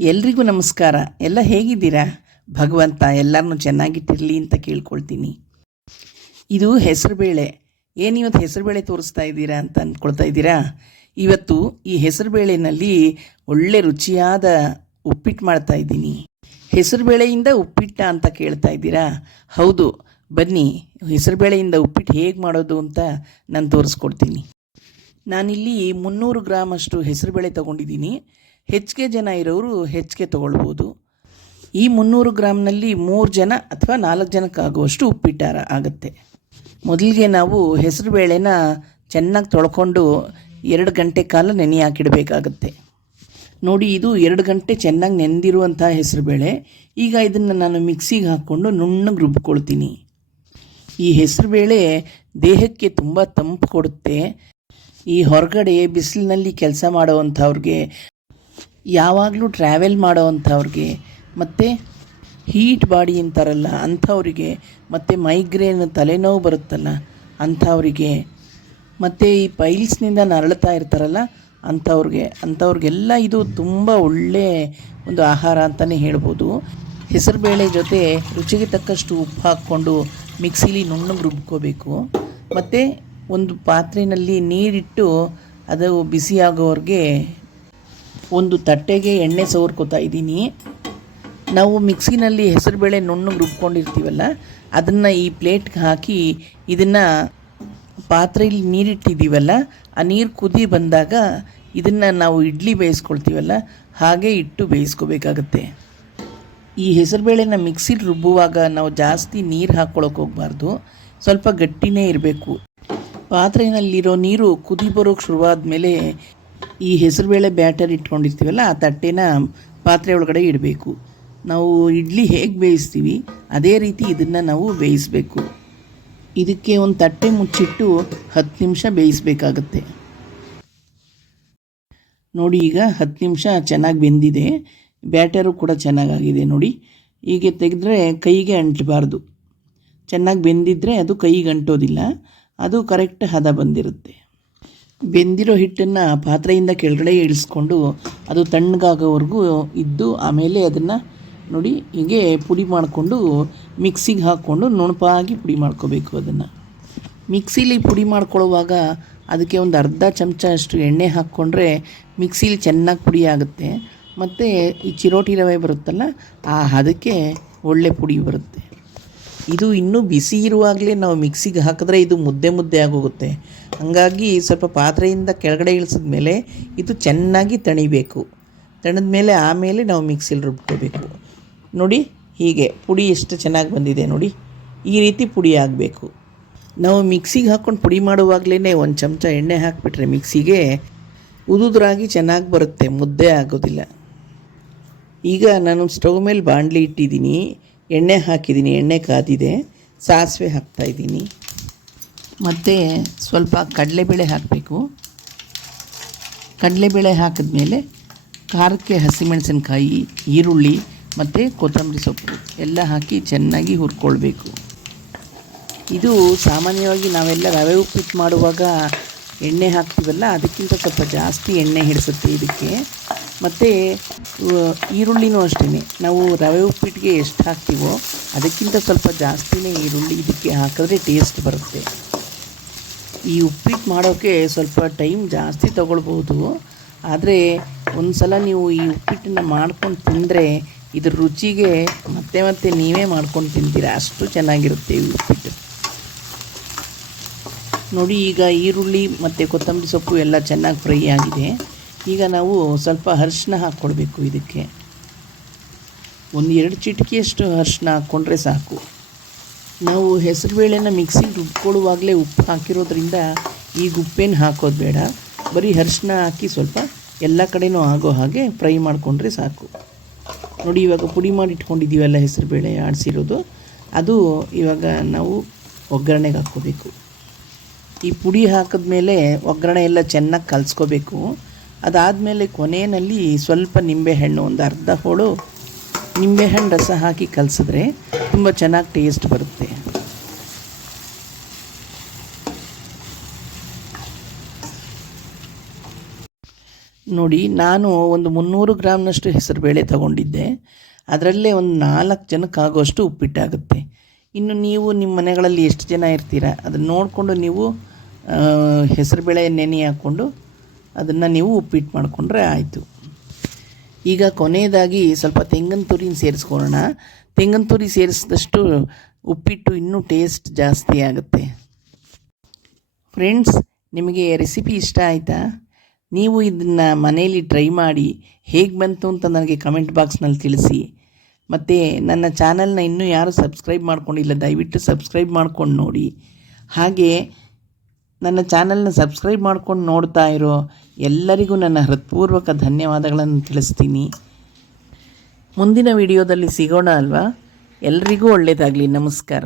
ಎಲ್ರಿಗೂ ನಮಸ್ಕಾರ. ಎಲ್ಲ ಹೇಗಿದ್ದೀರಾ? ಭಗವಂತ ಎಲ್ಲರನ್ನೂ ಚೆನ್ನಾಗಿಟ್ಟಿರಲಿ ಅಂತ ಕೇಳ್ಕೊಳ್ತೀನಿ. ಇದು ಹೆಸರುಬೇಳೆ ಏನು ಇವತ್ತು ಹೆಸರುಬೇಳೆ ತೋರಿಸ್ತಾ ಇದ್ದೀರಾ ಅಂತ ಅಂದ್ಕೊಳ್ತಾ ಇದ್ದೀರಾ? ಇವತ್ತು ಈ ಹೆಸರುಬೇಳೆನಲ್ಲಿ ಒಳ್ಳೆ ರುಚಿಯಾದ ಉಪ್ಪಿಟ್ಟು ಮಾಡ್ತಾ ಇದ್ದೀನಿ. ಹೆಸರುಬೇಳೆಯಿಂದ ಉಪ್ಪಿಟ್ಟ ಅಂತ ಕೇಳ್ತಾ ಇದ್ದೀರಾ? ಹೌದು. ಬನ್ನಿ ಹೆಸರುಬೇಳೆಯಿಂದ ಉಪ್ಪಿಟ್ಟು ಹೇಗೆ ಮಾಡೋದು ಅಂತ ನಾನು ತೋರಿಸ್ಕೊಡ್ತೀನಿ. ನಾನಿಲ್ಲಿ ಮುನ್ನೂರು ಗ್ರಾಮಷ್ಟು ಹೆಸರುಬೇಳೆ ತೊಗೊಂಡಿದ್ದೀನಿ. ಹೆಚ್ಚಿಗೆ ಜನ ಇರೋರು ಹೆಚ್ಚಿಗೆ ತೊಗೊಳ್ಬೋದು. ಈ ಮುನ್ನೂರು ಗ್ರಾಮ್ನಲ್ಲಿ ಮೂರು ಜನ ಅಥವಾ ನಾಲ್ಕು ಜನಕ್ಕಾಗುವಷ್ಟು ಉಪ್ಪಿಟ್ಟಾರ ಆಗುತ್ತೆ. ಮೊದಲಿಗೆ ನಾವು ಹೆಸರುಬೇಳೆನ ಚೆನ್ನಾಗಿ ತೊಳ್ಕೊಂಡು ಎರಡು ಗಂಟೆ ಕಾಲ ನೆನೆ ಹಾಕಿಡಬೇಕಾಗತ್ತೆ. ನೋಡಿ, ಇದು ಎರಡು ಗಂಟೆ ಚೆನ್ನಾಗಿ ನೆಂದಿರುವಂಥ ಹೆಸರುಬೇಳೆ ಈಗ ಇದನ್ನು ನಾನು ಮಿಕ್ಸಿಗೆ ಹಾಕ್ಕೊಂಡು ನುಣ್ಣಗೆ ರುಬ್ಕೊಳ್ತೀನಿ. ಈ ಹೆಸರುಬೇಳೆ ದೇಹಕ್ಕೆ ತುಂಬ ತಂಪು ಕೊಡುತ್ತೆ. ಈ ಹೊರಗಡೆ ಬಿಸಿಲಿನಲ್ಲಿ ಕೆಲಸ ಮಾಡೋವಂಥವ್ರಿಗೆ ಯಾವಾಗಲೂ ಟ್ರಾವೆಲ್ ಮಾಡೋವಂಥವ್ರಿಗೆ ಮತ್ತು ಹೀಟ್ ಬಾಡಿ ಅಂತಾರಲ್ಲ, ಅಂಥವರಿಗೆ ಮತ್ತು ಮೈಗ್ರೇನ್ ತಲೆನೋವು ಬರುತ್ತಲ್ಲ, ಅಂಥವರಿಗೆ. ಮತ್ತು ಈ ಪೈಲ್ಸ್ನಿಂದ ನರಳ್ತಾ ಇರ್ತಾರಲ್ಲ, ಅಂಥವ್ರಿಗೆ, ಅಂಥವ್ರಿಗೆಲ್ಲ ಇದು ತುಂಬ ಒಳ್ಳೆಯ ಒಂದು ಆಹಾರ ಅಂತಲೇ ಹೇಳ್ಬೋದು. ಹೆಸರುಬೇಳೆ ಜೊತೆ ರುಚಿಗೆ ತಕ್ಕಷ್ಟು ಉಪ್ಪು ಹಾಕ್ಕೊಂಡು ಮಿಕ್ಸಿಲಿ ನುಣ್ಣಗೆ ರುಬ್ಕೋಬೇಕು. ಮತ್ತು ಒಂದು ಪಾತ್ರೆಯಲ್ಲಿ ನೀರಿಟ್ಟು ಅದು ಬಿಸಿಯಾಗೋವ್ರಿಗೆ ಒಂದು ತಟ್ಟೆಗೆ ಎಣ್ಣೆ ಸವರ್ಕೋತಾ ಇದ್ದೀನಿ. ನಾವು ಮಿಕ್ಸಿನಲ್ಲಿ ಹೆಸರುಬೇಳೆ ನುಣ್ಣು ರುಬ್ಕೊಂಡಿರ್ತೀವಲ್ಲ, ಅದನ್ನು ಈ ಪ್ಲೇಟ್ಗೆ ಹಾಕಿ ಇದನ್ನು ಪಾತ್ರೆಯಲ್ಲಿ ನೀರಿಟ್ಟಿದ್ದೀವಲ್ಲ, ಆ ನೀರು ಕುದಿ ಬಂದಾಗ ಇದನ್ನು ನಾವು ಇಡ್ಲಿ ಬೇಯಿಸ್ಕೊಳ್ತೀವಲ್ಲ, ಹಾಗೆ ಇಟ್ಟು ಬೇಯಿಸ್ಕೋಬೇಕಾಗತ್ತೆ. ಈ ಹೆಸರುಬೇಳೆನ ಮಿಕ್ಸಿಲಿ ರುಬ್ಬುವಾಗ ನಾವು ಜಾಸ್ತಿ ನೀರು ಹಾಕ್ಕೊಳಕ್ಕೆ ಹೋಗಬಾರ್ದು, ಸ್ವಲ್ಪ ಗಟ್ಟಿನೇ ಇರಬೇಕು. ಪಾತ್ರೆಯಲ್ಲಿರೋ ನೀರು ಕುದಿ ಬರೋಕ್ಕೆ ಶುರುವಾದ ಮೇಲೆ ಈ ಹೆಸರುಬೇಳೆ ಬ್ಯಾಟರ್ ಇಟ್ಕೊಂಡಿರ್ತೀವಲ್ಲ, ಆ ತಟ್ಟೆನ ಪಾತ್ರೆ ಒಳಗಡೆ ಇಡಬೇಕು. ನಾವು ಇಡ್ಲಿ ಹೇಗೆ ಬೇಯಿಸ್ತೀವಿ, ಅದೇ ರೀತಿ ಇದನ್ನು ನಾವು ಬೇಯಿಸಬೇಕು. ಇದಕ್ಕೆ ಒಂದು ತಟ್ಟೆ ಮುಚ್ಚಿಟ್ಟು ಹತ್ತು ನಿಮಿಷ ಬೇಯಿಸಬೇಕಾಗತ್ತೆ. ನೋಡಿ, ಈಗ ಹತ್ತು ನಿಮಿಷ ಚೆನ್ನಾಗಿ ಬೆಂದಿದೆ. ಬ್ಯಾಟರು ಕೂಡ ಚೆನ್ನಾಗಾಗಿದೆ ನೋಡಿ. ಹೀಗೆ ತೆಗೆದ್ರೆ ಕೈಗೆ ಅಂಟಬಾರ್ದು. ಚೆನ್ನಾಗಿ ಬೆಂದಿದ್ರೆ ಅದು ಕೈಗೆ ಅಂಟೋದಿಲ್ಲ. ಅದು ಕರೆಕ್ಟ್ ಹದ ಬಂದಿರುತ್ತೆ. ಬೆಂದಿರೋ ಹಿಟ್ಟನ್ನು ಪಾತ್ರೆಯಿಂದ ಕೆಳಗಡೆ ಇಳಿಸ್ಕೊಂಡು ಅದು ತಣ್ಣಗಾಗೋವರೆಗೂ ಇದ್ದು ಆಮೇಲೆ ಅದನ್ನು ನೋಡಿ ಹೀಗೆ ಪುಡಿ ಮಾಡಿಕೊಂಡು ಮಿಕ್ಸಿಗೆ ಹಾಕ್ಕೊಂಡು ನುಣಪಾಗಿ ಪುಡಿ ಮಾಡ್ಕೋಬೇಕು ಅದನ್ನು. ಮಿಕ್ಸಿಲಿ ಪುಡಿ ಮಾಡ್ಕೊಳ್ಳುವಾಗ ಅದಕ್ಕೆ ಒಂದು ಅರ್ಧ ಚಮಚ ಅಷ್ಟು ಎಣ್ಣೆ ಹಾಕ್ಕೊಂಡ್ರೆ ಮಿಕ್ಸಿಲಿ ಚೆನ್ನಾಗಿ ಪುಡಿ ಆಗುತ್ತೆ. ಮತ್ತು ಈ ಚಿರೋಟಿ ರವೆ ಬರುತ್ತಲ್ಲ, ಆ ಅದಕ್ಕೆ ಒಳ್ಳೆ ಪುಡಿ ಬರುತ್ತೆ. ಇದು ಇನ್ನೂ ಬಿಸಿ ಇರುವಾಗಲೇ ನಾವು ಮಿಕ್ಸಿಗೆ ಹಾಕಿದ್ರೆ ಇದು ಮುದ್ದೆ ಮುದ್ದೆ ಆಗೋಗುತ್ತೆ. ಹಾಗಾಗಿ ಸ್ವಲ್ಪ ಪಾತ್ರೆಯಿಂದ ಕೆಳಗಡೆ ಇಳಿಸಿದ ಮೇಲೆ ಇದು ಚೆನ್ನಾಗಿ ತಣಿಬೇಕು. ತಣಿದ ಮೇಲೆ ಆಮೇಲೆ ನಾವು ಮಿಕ್ಸಿಲಿ ರುಬ್ಕೋಬೇಕು. ನೋಡಿ ಹೀಗೆ ಪುಡಿ ಎಷ್ಟು ಚೆನ್ನಾಗಿ ಬಂದಿದೆ ನೋಡಿ. ಈ ರೀತಿ ಪುಡಿ ಆಗಬೇಕು. ನಾವು ಮಿಕ್ಸಿಗೆ ಹಾಕ್ಕೊಂಡು ಪುಡಿ ಮಾಡುವಾಗಲೇ ಒಂದು ಚಮಚ ಎಣ್ಣೆ ಹಾಕಿಬಿಟ್ರೆ ಮಿಕ್ಸಿಗೆ ಉದುದ್ರಾಗಿ ಚೆನ್ನಾಗಿ ಬರುತ್ತೆ, ಮುದ್ದೆ ಆಗೋದಿಲ್ಲ. ಈಗ ನಾನು ಸ್ಟೌವ್ ಮೇಲೆ ಬಾಣಲಿ ಇಟ್ಟಿದ್ದೀನಿ. ಎಣ್ಣೆ ಹಾಕಿದ್ದೀನಿ, ಎಣ್ಣೆ ಕಾದಿದೆ, ಸಾಸಿವೆ ಹಾಕ್ತಾಯಿದ್ದೀನಿ ಮತ್ತು ಸ್ವಲ್ಪ ಕಡಲೆಬೇಳೆ ಹಾಕಬೇಕು. ಕಡಲೆಬೇಳೆ ಹಾಕಿದ್ಮೇಲೆ ಖಾರಕ್ಕೆ ಹಸಿಮೆಣಸಿನ್ಕಾಯಿ, ಈರುಳ್ಳಿ ಮತ್ತು ಕೊತ್ತಂಬರಿ ಸೊಪ್ಪು ಎಲ್ಲ ಹಾಕಿ ಚೆನ್ನಾಗಿ ಹುರ್ಕೊಳ್ಬೇಕು. ಇದು ಸಾಮಾನ್ಯವಾಗಿ ನಾವೆಲ್ಲ ರವೆ ಉಪ್ಪಿಟ್ಟು ಮಾಡುವಾಗ ಎಣ್ಣೆ ಹಾಕ್ತೀವಲ್ಲ, ಅದಕ್ಕಿಂತ ಸ್ವಲ್ಪ ಜಾಸ್ತಿ ಎಣ್ಣೆ ಹಿಡಿಸುತ್ತೆ ಇದಕ್ಕೆ. ಮತ್ತು ಈರುಳ್ಳಿನೂ ಅಷ್ಟೇ ನಾವು ರವೆ ಉಪ್ಪಿಟ್ಟಿಗೆ ಎಷ್ಟು ಹಾಕ್ತೀವೋ ಅದಕ್ಕಿಂತ ಸ್ವಲ್ಪ ಜಾಸ್ತಿನೇ ಈರುಳ್ಳಿ ಇದಕ್ಕೆ ಹಾಕಿದ್ರೆ ಟೇಸ್ಟ್ ಬರುತ್ತೆ. ಈ ಉಪ್ಪಿಟ್ಟು ಮಾಡೋಕ್ಕೆ ಸ್ವಲ್ಪ ಟೈಮ್ ಜಾಸ್ತಿ ತಗೊಳ್ಬೋದು ಆದರೆ ಒಂದು ಸಲ ನೀವು ಈ ಉಪ್ಪಿಟ್ಟನ್ನು ಮಾಡ್ಕೊಂಡು ತಿಂದರೆ ಇದ್ರ ರುಚಿಗೆ ಮತ್ತೆ ಮತ್ತೆ ನೀವೇ ಮಾಡ್ಕೊಂಡು ತಿಂತೀರ. ಅಷ್ಟು ಚೆನ್ನಾಗಿರುತ್ತೆ ಈ ಉಪ್ಪಿಟ್ಟು. ನೋಡಿ, ಈಗ ಈರುಳ್ಳಿ ಮತ್ತು ಕೊತ್ತಂಬರಿ ಸೊಪ್ಪು ಎಲ್ಲ ಚೆನ್ನಾಗಿ ಫ್ರೈ ಆಗಿದೆ. ಈಗ ನಾವು ಸ್ವಲ್ಪ ಅರಿಶಿನ ಹಾಕ್ಕೊಳ್ಬೇಕು ಇದಕ್ಕೆ. ಒಂದು ಎರಡು ಚಿಟಿಕೆಯಷ್ಟು ಅರಿಶಿನ ಹಾಕ್ಕೊಂಡ್ರೆ ಸಾಕು. ನಾವು ಹೆಸರುಬೇಳೆನ ಮಿಕ್ಸಿಗೆ ರುಬ್ಕೊಳ್ಳುವಾಗಲೇ ಉಪ್ಪು ಹಾಕಿರೋದ್ರಿಂದ ಈಗ ಉಪ್ಪೇನು ಹಾಕೋದು ಬೇಡ. ಬರೀ ಅರಿಶಿನ ಹಾಕಿ ಸ್ವಲ್ಪ ಎಲ್ಲ ಕಡೆನೂ ಆಗೋ ಹಾಗೆ ಫ್ರೈ ಮಾಡಿಕೊಂಡ್ರೆ ಸಾಕು. ನೋಡಿ, ಇವಾಗ ಪುಡಿ ಮಾಡಿ ಇಟ್ಕೊಂಡಿದ್ದೀವಲ್ಲ ಹೆಸರುಬೇಳೆ ಆಡಿಸಿರೋದು. ಅದು ಇವಾಗ ನಾವು ಒಗ್ಗರಣೆಗೆ ಹಾಕ್ಕೋಬೇಕು. ಈ ಪುಡಿ ಹಾಕಿದ್ಮೇಲೆ ಒಗ್ಗರಣೆ ಎಲ್ಲ ಚೆನ್ನಾಗಿ ಕಲಿಸ್ಕೋಬೇಕು. ಅದಾದಮೇಲೆ ಕೊನೆಯಲ್ಲಿ ಸ್ವಲ್ಪ ನಿಂಬೆಹಣ್ಣು ಒಂದು ಅರ್ಧ ಹೋಳು ನಿಂಬೆಹಣ್ಣು ರಸ ಹಾಕಿ ಕಲಸಿದ್ರೆ ತುಂಬ ಚೆನ್ನಾಗಿ ಟೇಸ್ಟ್ ಬರುತ್ತೆ. ನೋಡಿ, ನಾನು ಒಂದು ಮುನ್ನೂರು ಗ್ರಾಮ್ನಷ್ಟು ಹೆಸರುಬೇಳೆ ತಗೊಂಡಿದ್ದೆ. ಅದರಲ್ಲೇ ಒಂದು ನಾಲ್ಕು ಜನಕ್ಕಾಗುವಷ್ಟು ಉಪ್ಪಿಟ್ಟಾಗುತ್ತೆ. ಇನ್ನು ನೀವು ನಿಮ್ಮ ಮನೆಗಳಲ್ಲಿ ಎಷ್ಟು ಜನ ಇರ್ತೀರ? ಅದನ್ನು ನೋಡಿಕೊಂಡು ನೀವು ಹೆಸರುಬೇಳೆ ನೆನೆ ಹಾಕ್ಕೊಂಡು ಅದನ್ನು ನೀವು ಉಪ್ಪಿಟ್ಟು ಮಾಡಿಕೊಂಡ್ರೆ ಆಯಿತು. ಈಗ ಕೊನೆಯದಾಗಿ ಸ್ವಲ್ಪ ತೆಂಗಿನ ತುರಿನ ಸೇರಿಸ್ಕೊಳ್ಳೋಣ. ತೆಂಗಿನ ತುರಿ ಸೇರಿಸಿದಷ್ಟು ಉಪ್ಪಿಟ್ಟು ಇನ್ನೂ ಟೇಸ್ಟ್ ಜಾಸ್ತಿ ಆಗುತ್ತೆ. ಫ್ರೆಂಡ್ಸ್, ನಿಮಗೆ ರೆಸಿಪಿ ಇಷ್ಟ ಆಯಿತಾ? ನೀವು ಇದನ್ನು ಮನೆಯಲ್ಲಿ ಟ್ರೈ ಮಾಡಿ ಹೇಗೆ ಬಂತು ಅಂತ ನನಗೆ ಕಮೆಂಟ್ ಬಾಕ್ಸ್ನಲ್ಲಿ ತಿಳಿಸಿ. ಮತ್ತು ನನ್ನ ಚಾನಲ್ನ ಇನ್ನೂ ಯಾರು ಸಬ್ಸ್ಕ್ರೈಬ್ ಮಾಡ್ಕೊಂಡಿಲ್ಲ, ದಯವಿಟ್ಟು ಸಬ್ಸ್ಕ್ರೈಬ್ ಮಾಡ್ಕೊಂಡು ನೋಡಿ. ಹಾಗೆ ನನ್ನ ಚಾನಲ್ನ ಸಬ್ಸ್ಕ್ರೈಬ್ ಮಾಡ್ಕೊಂಡು ನೋಡ್ತಾ ಇರೋ ಎಲ್ಲರಿಗೂ ನನ್ನ ಹೃತ್ಪೂರ್ವಕ ಧನ್ಯವಾದಗಳನ್ನು ತಿಳಿಸ್ತೀನಿ. ಮುಂದಿನ ವಿಡಿಯೋದಲ್ಲಿ ಸಿಗೋಣ ಅಲ್ವಾ? ಎಲ್ರಿಗೂ ಒಳ್ಳೆಯದಾಗಲಿ ನಮಸ್ಕಾರ.